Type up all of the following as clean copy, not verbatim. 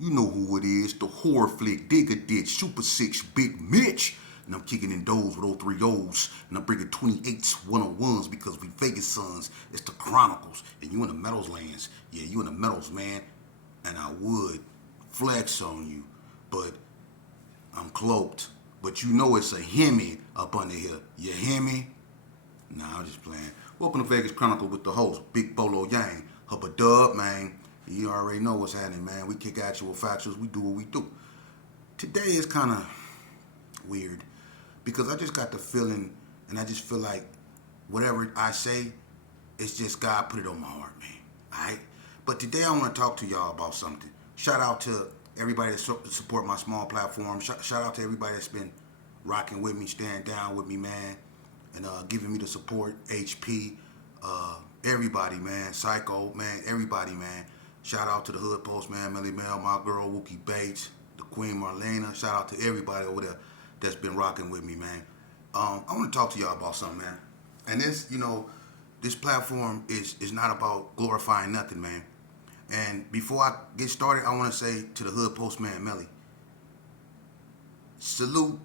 You know who it is, the horror flick, Digger Ditch, Super 6, Bigg Mitch. And I'm kicking in those with 03 O's. And I'm bringing 28s, 101s because we Vegas sons. It's the Chronicles. And you in the Metals lands. Yeah, you in the Metals, man. And I would flex on you. But I'm cloaked. But you know it's a Hemi up under here. You hear me? Nah, I'm just playing. Welcome to Vegas Chronicle with the host, Big Bolo Yang. Hubba Dub, man. You already know what's happening, man. We kick actual factuals. We do what we do. Today is kind of weird because I just got the feeling, and I just feel like whatever I say, it's just God put it on my heart, man. All right? But today I want to talk to y'all about something. Shout out to everybody that support my small platform. Shout out to everybody that's been rocking with me, standing down with me, man, and giving me the support. HP, everybody, man. Psycho, man. Everybody, man. Shout out to the Hood Postman, Melly Mel, my girl, Wookie Bates, the Queen Marlena. Shout out to everybody over there that's been rocking with me, man. I want to talk to y'all about something, man. And this, this platform is not about glorifying nothing, man. And before I get started, I want to say to the Hood Postman, Melly, salute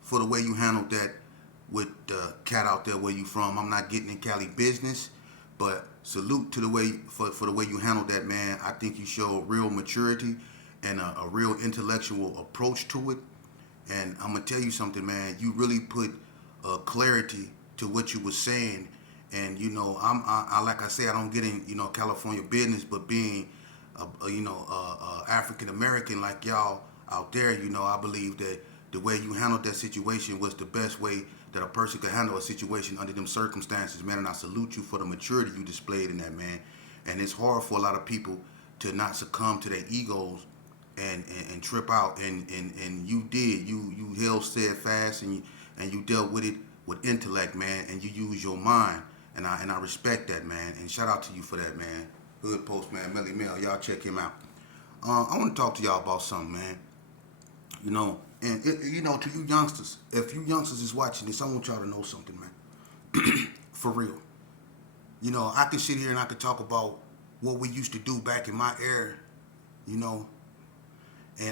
for the way you handled that with the cat out there where you from. I'm not getting in Cali business, but salute to the way for the way you handled that, man. I think you showed real maturity and a real intellectual approach to it. And I'm gonna tell you something, man. You really put clarity to what you was saying. And I like I say, I don't get in California business, but being African American like y'all out there, I believe that the way you handled that situation was the best way that a person could handle a situation under them circumstances, man. And I salute you for the maturity you displayed in that, man. And it's hard for a lot of people to not succumb to their egos and trip out. And you did. You held steadfast and you dealt with it with intellect, man. And you used your mind. And I respect that, man. And shout out to you for that, man. Hood Postman, Melly Mel. Y'all check him out. I want to talk to y'all about something, man. And to you youngsters, if you youngsters is watching this, I want y'all to know something, man. For real. I can sit here and I can talk about what we used to do back in my era, and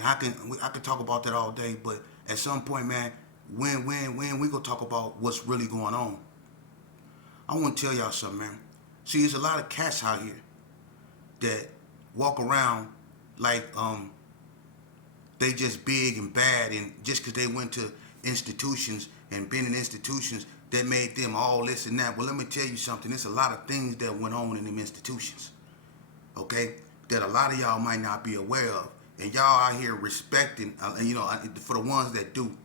I can talk about that all day. But at some point, man, when we gonna talk about what's really going on, I want to tell y'all something, man. See, there's a lot of cats out here that walk around like they just big and bad, and just because they went to institutions and been in institutions that made them all this and that. Well, let me tell you something. There's a lot of things that went on in them institutions, okay, that a lot of y'all might not be aware of. And y'all out here respecting, for the ones that do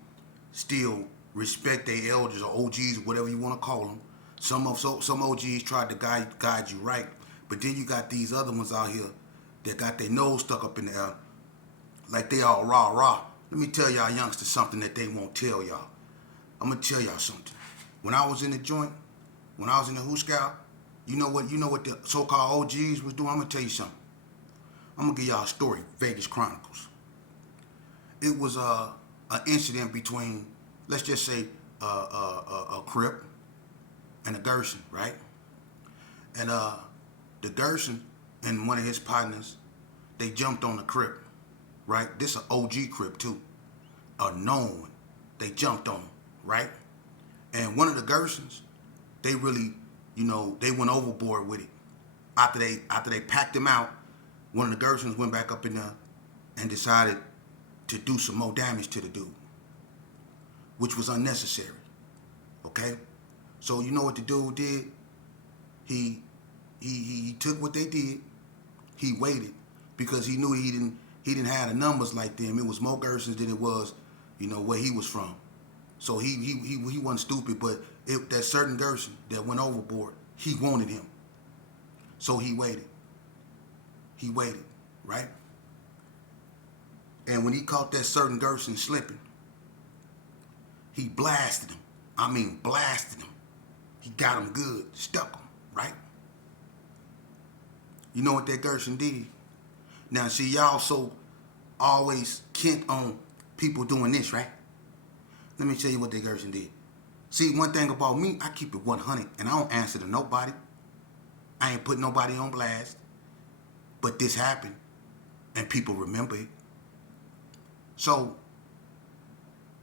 still respect their elders or OGs, whatever you want to call them. Some OGs tried to guide you right, but then you got these other ones out here that got their nose stuck up in the air, like they all rah. Let me tell y'all youngsters something that they won't tell y'all. I'm gonna tell y'all something. When I was in the joint, when I was in the Who Scout, you know what the so-called OGs was doing? I'm gonna tell you something. I'm gonna give y'all a story. Vegas Chronicles. It was an incident between, let's just say, a Crip and a Gerson, right? And the Gerson and one of his partners, they jumped on the Crip, right? This an OG Crip too, a known one. They jumped on him, right? And one of the Gersons, they really, they went overboard with it. After they packed him out, one of the Gersons went back up in there and decided to do some more damage to the dude, which was unnecessary. Okay? So you know what the dude did? He took what they did. He waited because he knew he didn't have the numbers like them. It was more Gersons than it was, where he was from. So he wasn't stupid, but that certain Gerson that went overboard, he wanted him. So he waited. He waited, right? And when he caught that certain Gerson slipping, he blasted him. I mean, blasted him. He got him good, stuck him, right? You know what that Gerson did? Now, see, y'all so always kent on people doing this, right? Let me tell you what that Gerson did. See, one thing about me, I keep it 100, and I don't answer to nobody. I ain't put nobody on blast. But this happened, and people remember it. So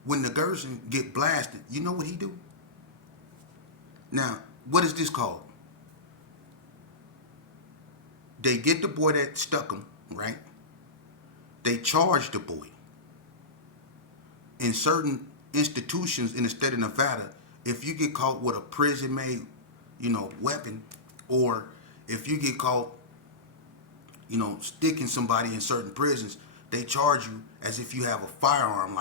when the Gerson get blasted, you know what he do? Now, what is this called? They get the boy that stuck him, right? They charge the boy. In certain institutions in the state of Nevada, if you get caught with a prison-made, weapon, or if you get caught, sticking somebody in certain prisons, they charge you as if you have a firearm,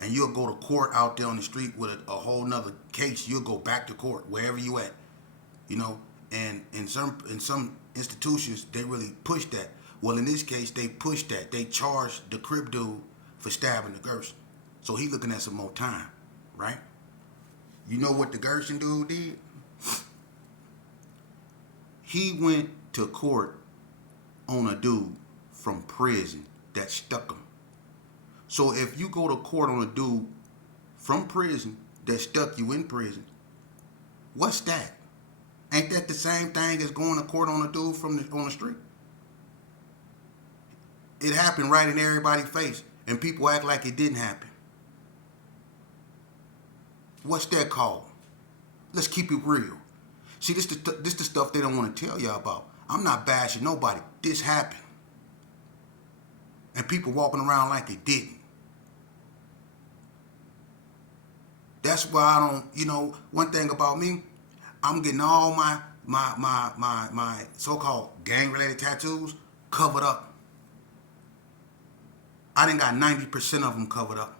and you'll go to court out there on the street with a whole nother case. You'll go back to court wherever you at, and in some institutions they really push that. Well, in this case, they push that. They charge the Crip dude for stabbing the Gerson. So he looking at some more time, right? You know what the Gerson dude did? He went to court on a dude from prison that stuck him. So if you go to court on a dude from prison that stuck you in prison, what's that? Ain't that the same thing as going to court on a dude on the street? It happened right in everybody's face, and people act like it didn't happen. What's that called? Let's keep it real. See, this the stuff they don't want to tell y'all about. I'm not bashing nobody. This happened. And people walking around like it didn't. That's why I don't, one thing about me, I'm getting all my so-called gang-related tattoos covered up. I done got 90% of them covered up.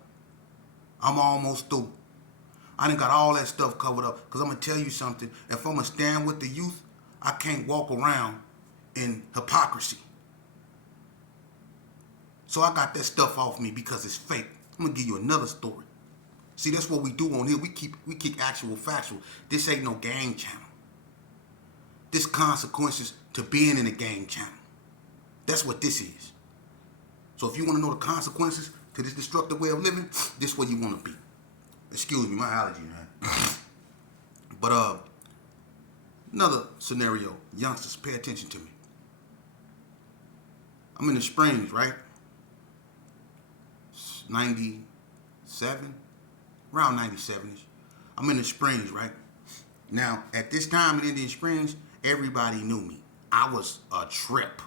I'm almost through. I done got all that stuff covered up. Because I'm going to tell you something. If I'm going to stand with the youth, I can't walk around in hypocrisy. So I got that stuff off me because it's fake. I'm going to give you another story. See, that's what we do on here. We keep actual factual. This ain't no gang channel. This consequences to being in a gang channel. That's what this is. So if you want to know the consequences to this destructive way of living, this is where you want to be. Excuse me, my allergy, man. But another scenario, youngsters, pay attention to me. I'm in the Springs, right? 97, around 97ish. I'm in the Springs, right? Now, at this time in Indian Springs, everybody knew me. I was a trip.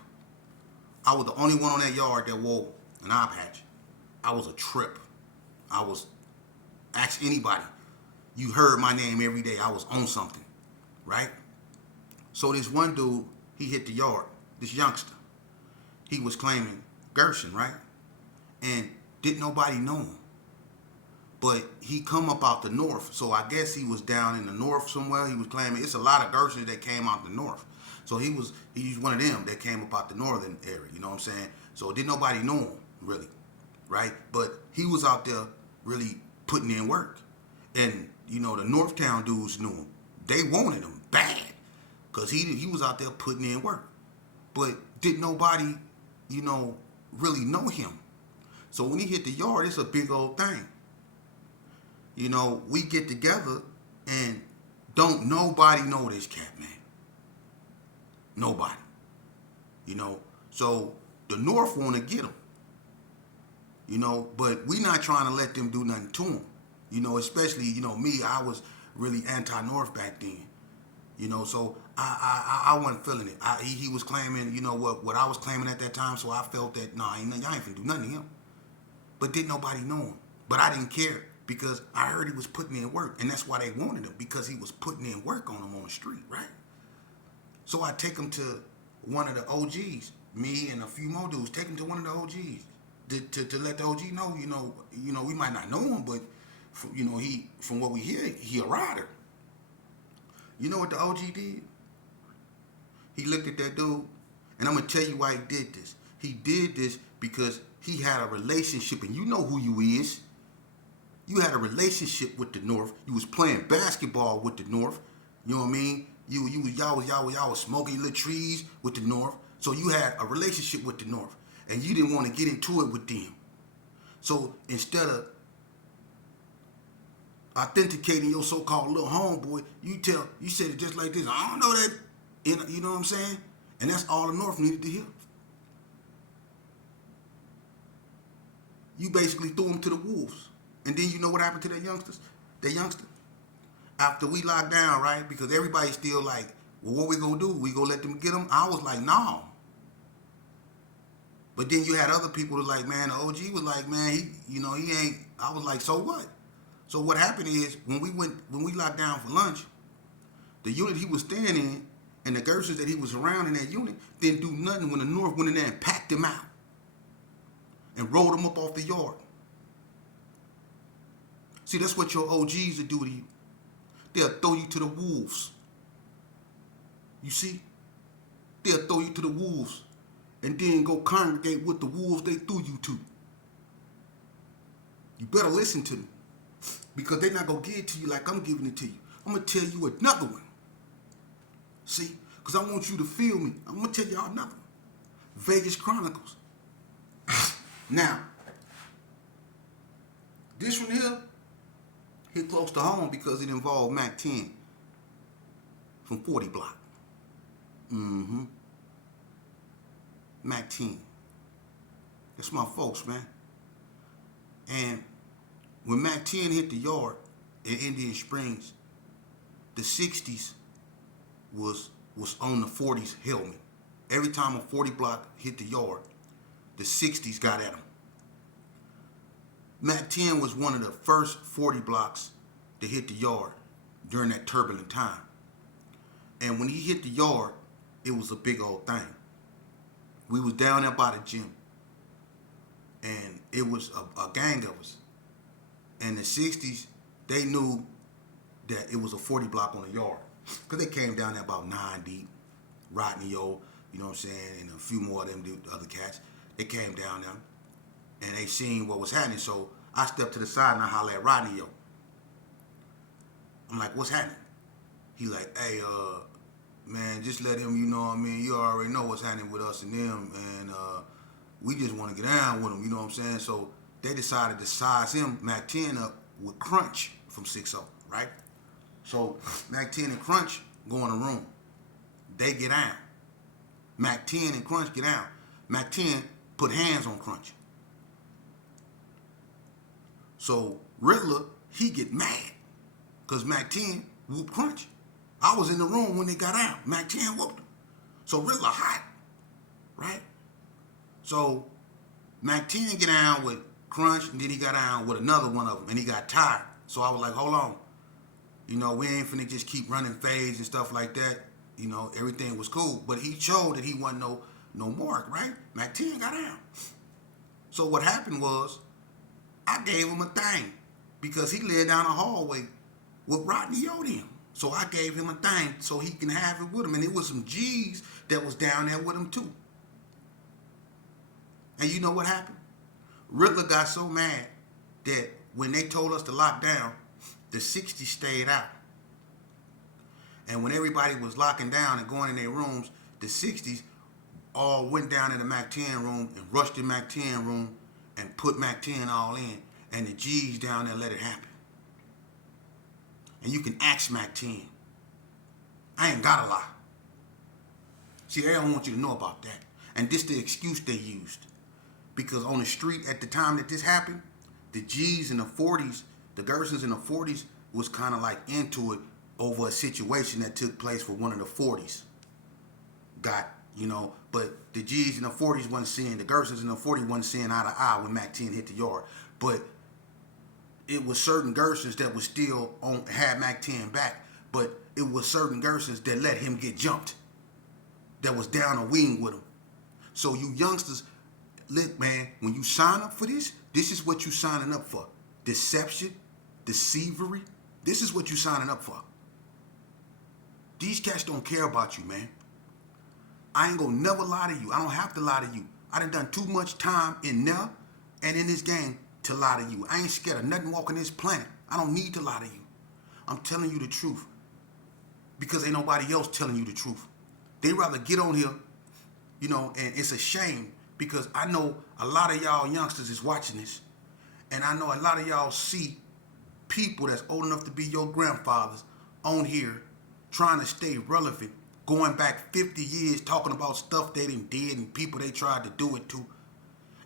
I was the only one on that yard that wore an eye patch. I was a trip. Ask anybody. You heard my name every day. I was on something, right? So this one dude, he hit the yard, this youngster. He was claiming Gerson, right? And didn't nobody know him. But he come up out the north, so I guess he was down in the north somewhere. He was claiming it's a lot of Gersons that came out the north. So he's one of them that came up out the northern area, you know what I'm saying? So didn't nobody know him, really, right? But he was out there really putting in work. And, the Northtown dudes knew him. They wanted him bad because he was out there putting in work. But didn't nobody, really know him. So when he hit the yard, it's a big old thing. We get together and don't nobody know this cat, man. Nobody. So the North want to get him. But we not trying to let them do nothing to him. Especially, me, I was really anti-North back then. So I wasn't feeling it. He was claiming, what I was claiming at that time, so I felt that, y'all ain't finna do nothing to him. But didn't nobody know him. But I didn't care because I heard he was putting in work, and that's why they wanted him, because he was putting in work on them on the street, right? So I take him to one of the OGs, me and a few more dudes, take him to one of the OGs to let the OG know, we might not know him, but he, from what we hear, he a rider. You know what the OG did? He looked at that dude, and I'm going to tell you why he did this. He did this because he had a relationship, and you know who you is. You had a relationship with the North. You was playing basketball with the North. You know what I mean? Y'all was smoking little trees with the North. So you had a relationship with the North, and you didn't want to get into it with them. So instead of authenticating your so-called little homeboy, you said it just like this. I don't know that, you know what I'm saying? And that's all the North needed to hear. You basically threw them to the wolves. And then you know what happened to that youngsters? That youngster? After we locked down, right? Because everybody's still like, well, what we gonna do? We gonna let them get them? I was like, no. But then you had other people that like, man, the OG was like, man, he ain't. I was like, so what? So what happened is when we locked down for lunch, the unit he was staying in and the Gersons that he was around in that unit didn't do nothing when the North went in there and packed him out and rolled him up off the yard. See, that's what your OGs will do to you. They'll throw you to the wolves. You see? They'll throw you to the wolves and then go congregate with the wolves they threw you to. You better listen to them because they're not going to give it to you like I'm giving it to you. I'm going to tell you another one. See? Because I want you to feel me. I'm going to tell y'all another one. Vegas Chronicles. Now, this one here hit close to home because it involved Mac 10 from 40 Block. Mac 10. That's my folks, man. And when Mac 10 hit the yard in Indian Springs, the 60s was on the 40s helmet. Every time a 40 block hit the yard, the 60s got at him. Mac 10 was one of the first 40 blocks to hit the yard during that turbulent time. And when he hit the yard, it was a big old thing. We was down there by the gym. And it was a gang of us. And the 60s, they knew that it was a 40 block on the yard. Because they came down there about 9 deep. Rodney O, you know what I'm saying, and a few more of them other cats. They came down there. And they seen what was happening. So I stepped to the side and I hollered at Rodney O. I'm like, what's happening? He like, hey, man, just let him, you know what I mean? You already know what's happening with us and them. And we just want to get down with him, you know what I'm saying? So they decided to size him, Mac 10, up with Crunch from 6-0, right? So Mac 10 and Crunch go in the room. They get down. Mac 10 and Crunch get down. Mac 10 put hands on Crunch. So Riddler, he get mad because Mac 10 whooped Crunch. I was in the room when they got out. Mac 10 whooped him. So Riddler hot, right? So Mac 10 get down with Crunch, and then he got down with another one of them, and he got tired. So I was like, hold on. You know, we ain't finna just keep running fades and stuff like that. You know, everything was cool. But he showed that he wasn't no mark, right? Mac 10 got down. So what happened was, I gave him a thing because he led down the hallway with Rodney Odium. So I gave him a thing so he can have it with him. And it was some G's that was down there with him too. And you know what happened? Riddler got so mad that when they told us to lock down, the 60s stayed out. And when everybody was locking down and going in their rooms, the 60s all went down in the Mac 10 room and rushed the Mac 10 room and put Mac 10 all in. And the G's down there let it happen. And you can ask Mac 10. I ain't gotta lie. See, they don't want you to know about that. And this the excuse they used. Because on the street at the time that this happened, the G's in the 40s, the Gersons in the 40s was kind of like into it over a situation that took place for one of the 40s. But the G's in the 40s wasn't seeing, the Gersons in the 40s wasn't seeing eye to eye when Mac 10 hit the yard. But it was certain Gersons that was still had Mac 10 back, but it was certain Gersons that let him get jumped, that was down a wing with him. So you youngsters, look, man, when you sign up for this is what you signing up for. Deception, deceivery, this is what you signing up for. These cats don't care about you, man. I ain't gonna never lie to you. I don't have to lie to you. I done too much time in there and in this game to lie to you. I ain't scared of nothing walking this planet. I don't need to lie to you. I'm telling you the truth because ain't nobody else telling you the truth. They rather get on here, and it's a shame because I know a lot of y'all youngsters is watching this, and I know a lot of y'all see people that's old enough to be your grandfathers on here trying to stay relevant, going back 50 years talking about stuff they done did and people they tried to do it to.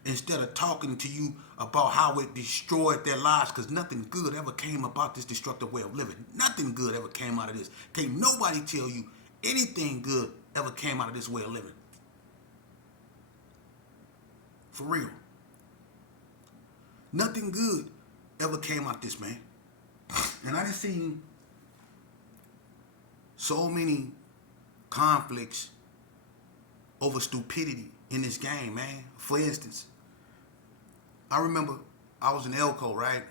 instead of talking to you about how it destroyed their lives, because nothing good ever came about this destructive way of living. Nothing good ever came out of this. Can't nobody tell you anything good ever came out of this way of living. For real. Nothing good ever came out of this, man. And I done seen so many conflicts over stupidity in this game, man. For instance, I remember I was in Elko, right?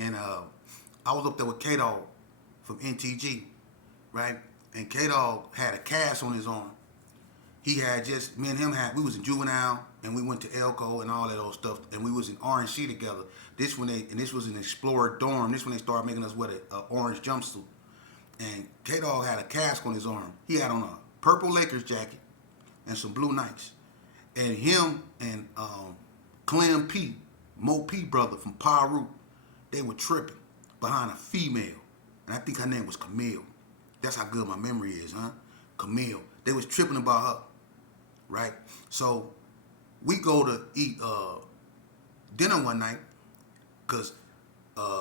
And I was up there with K-Dog from NTG, right? And K-Dog had a cast on his arm. He had just, me and him we was in Juvenile, and we went to Elko and all that old stuff, and we was in RNC together. This was an Explorer dorm. This when they started making us wear an orange jumpsuit. And K-Dog had a cast on his arm. He had on a purple Lakers jacket and some blue Nikes. And him and Clem P, Mo P brother from Paru, they were tripping behind a female. And I think her name was Camille. That's how good my memory is, huh? Camille. They was tripping about her, right? So we go to eat dinner one night because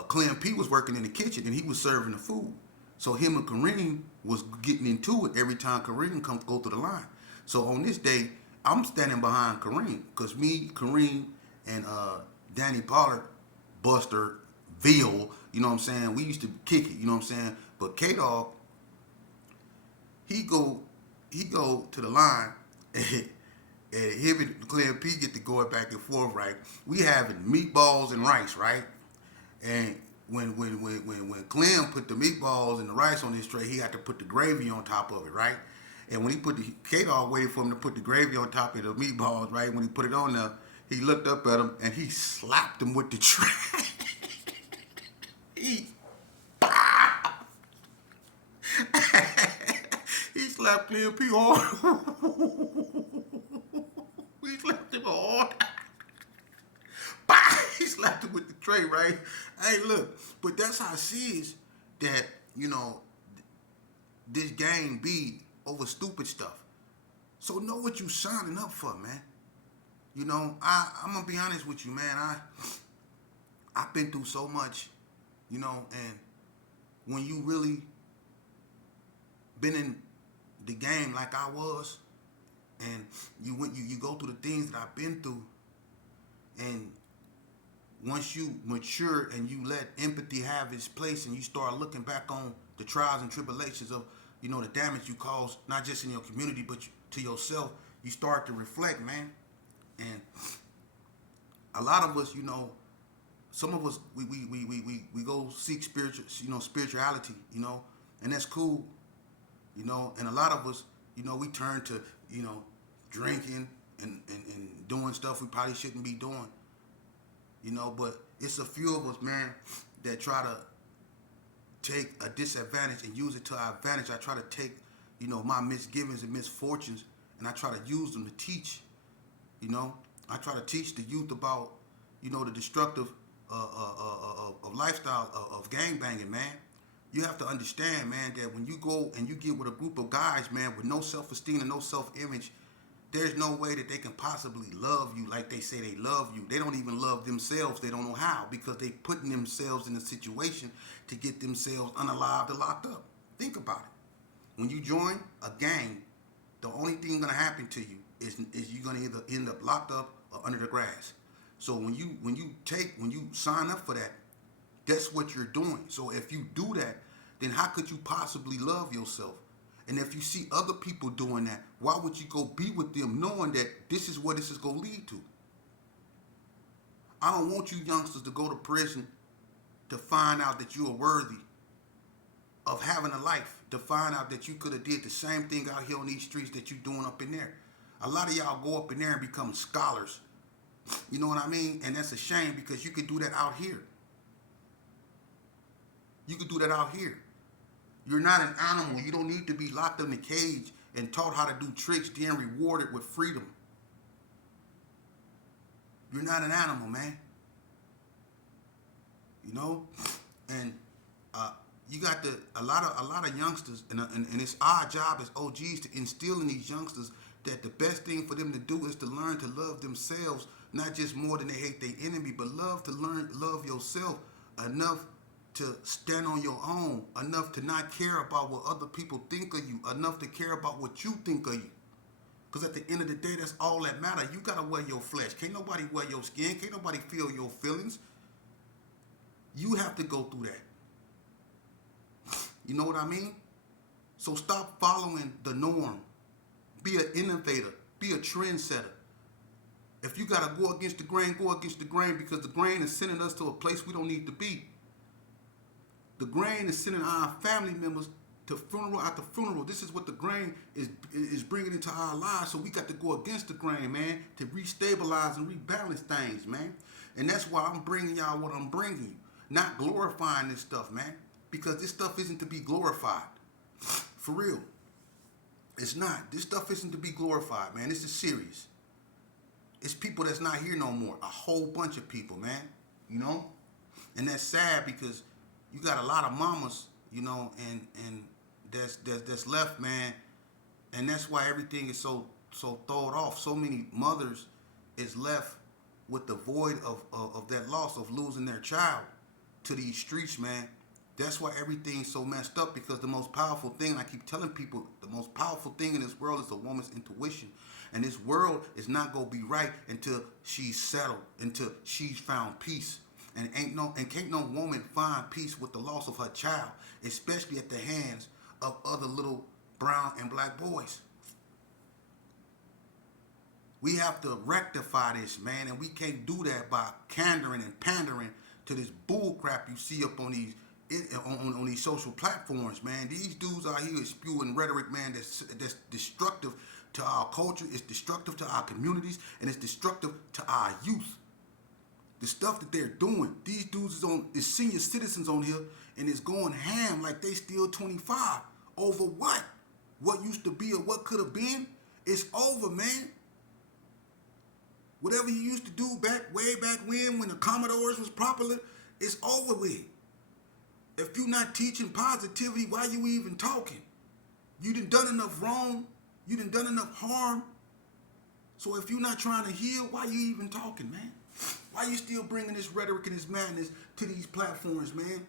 Clem P was working in the kitchen and he was serving the food. So him and Kareem was getting into it every time Kareem go through the line. So on this day, I'm standing behind Kareem because me, Kareem, and Danny Pollard, Buster, Veal, you know what I'm saying? We used to kick it, you know what I'm saying? But K-Dog, he go to the line and him and Clem P get to going back and forth, right? We having meatballs and rice, right? And when Clem put the meatballs and the rice on his tray, he had to put the gravy on top of it, right? And when he put K-Dog waited for him to put the gravy on top of the meatballs, right? When he put it on there, he looked up at him and he slapped him with the tray. He slapped Clem P hard. He slapped him hard. He slapped him with the tray, right? Hey, look, but that's how serious that, you know, this game be over stupid stuff. So know what you signing up for, man. You know, I'm gonna be honest with you, man. I've been through so much, you know, and when you really been in the game like I was, and you go through the things that I've been through, and once you mature and you let empathy have its place and you start looking back on the trials and tribulations of, you know, the damage you caused, not just in your community, but to yourself, you start to reflect, man. And a lot of us, you know, some of us, we go seek spirituality, you know, and that's cool, you know, and a lot of us, you know, we turn to, you know, drinking and doing stuff we probably shouldn't be doing. You know, but it's a few of us, man, that try to take a disadvantage and use it to our advantage. I try to take, you know, my misgivings and misfortunes, and I try to use them to teach. You know, I try to teach the youth about, you know, the destructive of lifestyle of gangbanging, man. You have to understand, man, that when you go and you get with a group of guys, man, with no self-esteem and no self-image, there's no way that they can possibly love you like they say they love you. They don't even love themselves. They don't know how, because they putting themselves in a situation to get themselves unalived or locked up. Think about it. When you join a gang, the only thing gonna happen to you is you're gonna either end up locked up or under the grass. So when you sign up for that, that's what you're doing. So if you do that, then how could you possibly love yourself? And if you see other people doing that, why would you go be with them knowing that this is what this is going to lead to? I don't want you youngsters to go to prison to find out that you are worthy of having a life, to find out that you could have did the same thing out here on these streets that you doing up in there. A lot of y'all go up in there and become scholars. You know what I mean? And that's a shame, because you could do that out here. You could do that out here. You're not an animal. You don't need to be locked in a cage and taught how to do tricks, then rewarded with freedom. You're not an animal, man. You know, and you got a lot of youngsters, and it's our job as OGs to instill in these youngsters that the best thing for them to do is to learn to love themselves Not just more than they hate their enemy, but love yourself enough to stand on your own, enough to not care about what other people think of you, enough to care about what you think of you. Because at the end of the day, that's all that matters. You got to wear your flesh. Can't nobody wear your skin. Can't nobody feel your feelings. You have to go through that. You know what I mean? So stop following the norm. Be an innovator. Be a trendsetter. If you got to go against the grain, go against the grain, because the grain is sending us to a place we don't need to be. The grain is sending our family members to funeral after funeral. This is what the grain is bringing into our lives. So we got to go against the grain, man, to restabilize and rebalance things, man. And that's why I'm bringing y'all what I'm bringing you. Not glorifying this stuff, man, because this stuff isn't to be glorified. For real. It's not. This stuff isn't to be glorified, man. This is serious. It's people that's not here no more. A whole bunch of people, man. You know? And that's sad because you got a lot of mamas, you know, and that's left, man. And that's why everything is so thrown off. So many mothers is left with the void of that loss of losing their child to these streets, man. That's why everything's so messed up, because the most powerful thing, I keep telling people, the most powerful thing in this world is a woman's intuition. And this world is not going to be right until she's settled, until she's found peace. And can't no woman find peace with the loss of her child, especially at the hands of other little brown and black boys. We have to rectify this, man, and we can't do that by candering and pandering to this bull crap you see up on these social platforms, man. These dudes out here spewing rhetoric, man, that's destructive to our culture, it's destructive to our communities, and it's destructive to our youth. The stuff that they're doing, these dudes is senior citizens on here, and it's going ham like they still 25. Over what? What used to be or what could have been? It's over, man. Whatever you used to do way back when the Commodores was popular, it's over with. If you're not teaching positivity, why you even talking? You done enough wrong. You done enough harm. So if you're not trying to heal, why you even talking, man? Why you still bringing this rhetoric and this madness to these platforms, man?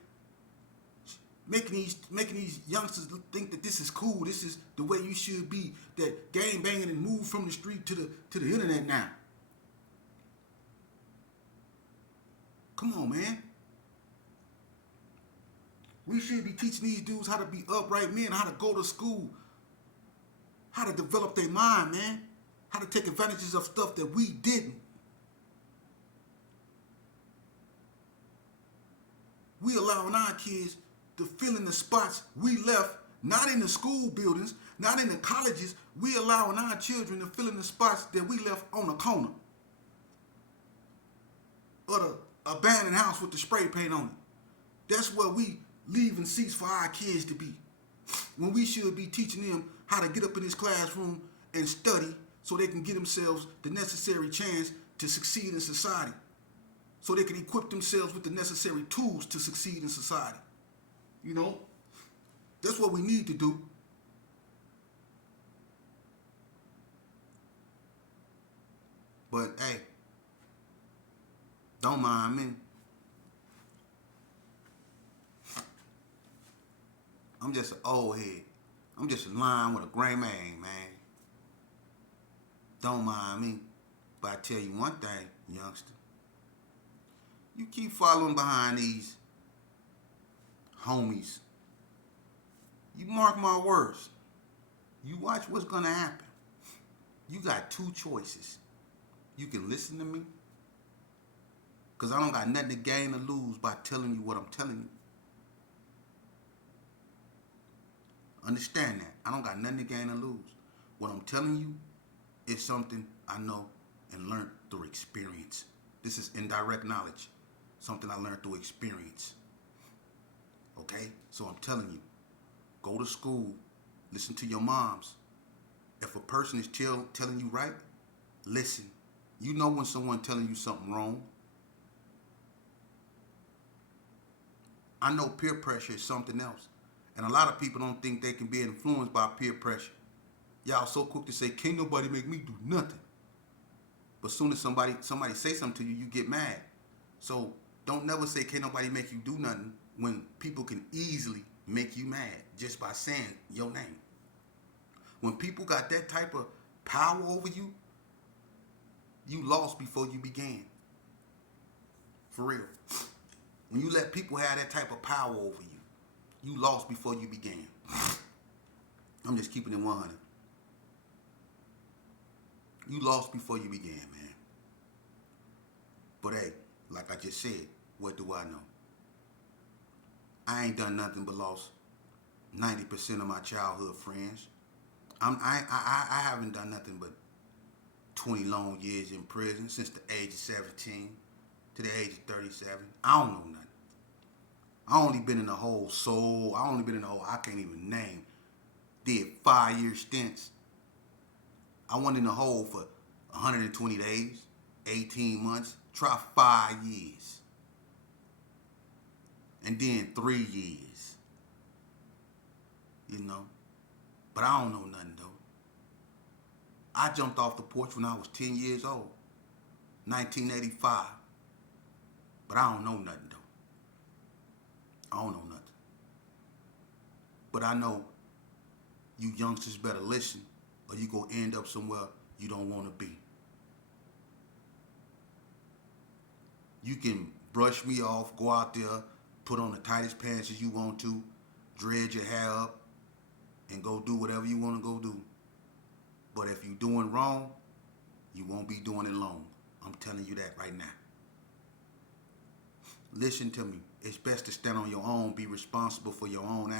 Making these youngsters think that this is cool. This is the way you should be. That gang banging and move from the street to the internet now. Come on, man. We should be teaching these dudes how to be upright men, how to go to school, how to develop their mind, man, how to take advantages of stuff that we didn't. We allowing our kids to fill in the spots we left, not in the school buildings, not in the colleges. We allowing our children to fill in the spots that we left on the corner, or the abandoned house with the spray paint on it. That's where we leaving seats for our kids to be, when we should be teaching them how to get up in this classroom and study so they can get themselves the necessary chance to succeed in society, so they can equip themselves with the necessary tools to succeed in society. You know, that's what we need to do. But hey, don't mind me. I'm just an old head. I'm just in line with a gray man, man. Don't mind me. But I tell you one thing, youngster. You keep following behind these homies. You mark my words. You watch what's going to happen. You got two choices. You can listen to me, because I don't got nothing to gain or lose by telling you what I'm telling you. Understand that. I don't got nothing to gain or lose. What I'm telling you is something I know and learned through experience. This is indirect knowledge. Something I learned through experience. Okay? So I'm telling you, go to school, listen to your moms. If a person is telling you right, listen. You know when someone telling you something wrong. I know peer pressure is something else. And a lot of people don't think they can be influenced by peer pressure. Y'all so quick to say, can't nobody make me do nothing. But soon as somebody say something to you, you get mad. So don't never say can't nobody make you do nothing when people can easily make you mad just by saying your name. When people got that type of power over you, you lost before you began. For real. When you let people have that type of power over you, you lost before you began. I'm just keeping it 100. You lost before you began, man. But hey, like I just said, what do I know? I ain't done nothing but lost 90% of my childhood friends. I haven't done nothing but 20 long years in prison since the age of 17 to the age of 37. I don't know nothing. I only been in the hole I can't even name. Did 5-year stints. I went in the hole for 120 days, 18 months, try 5 years. And then 3 years. You know? But I don't know nothing though. I jumped off the porch when I was 10 years old. 1985. But I don't know nothing though. I don't know nothing. But I know you youngsters better listen or you gonna end up somewhere you don't want to be. You can brush me off, go out there, put on the tightest pants as you want to, dread your hair up, and go do whatever you want to go do. But if you're doing wrong, you won't be doing it long. I'm telling you that right now. Listen to me. It's best to stand on your own, be responsible for your own actions.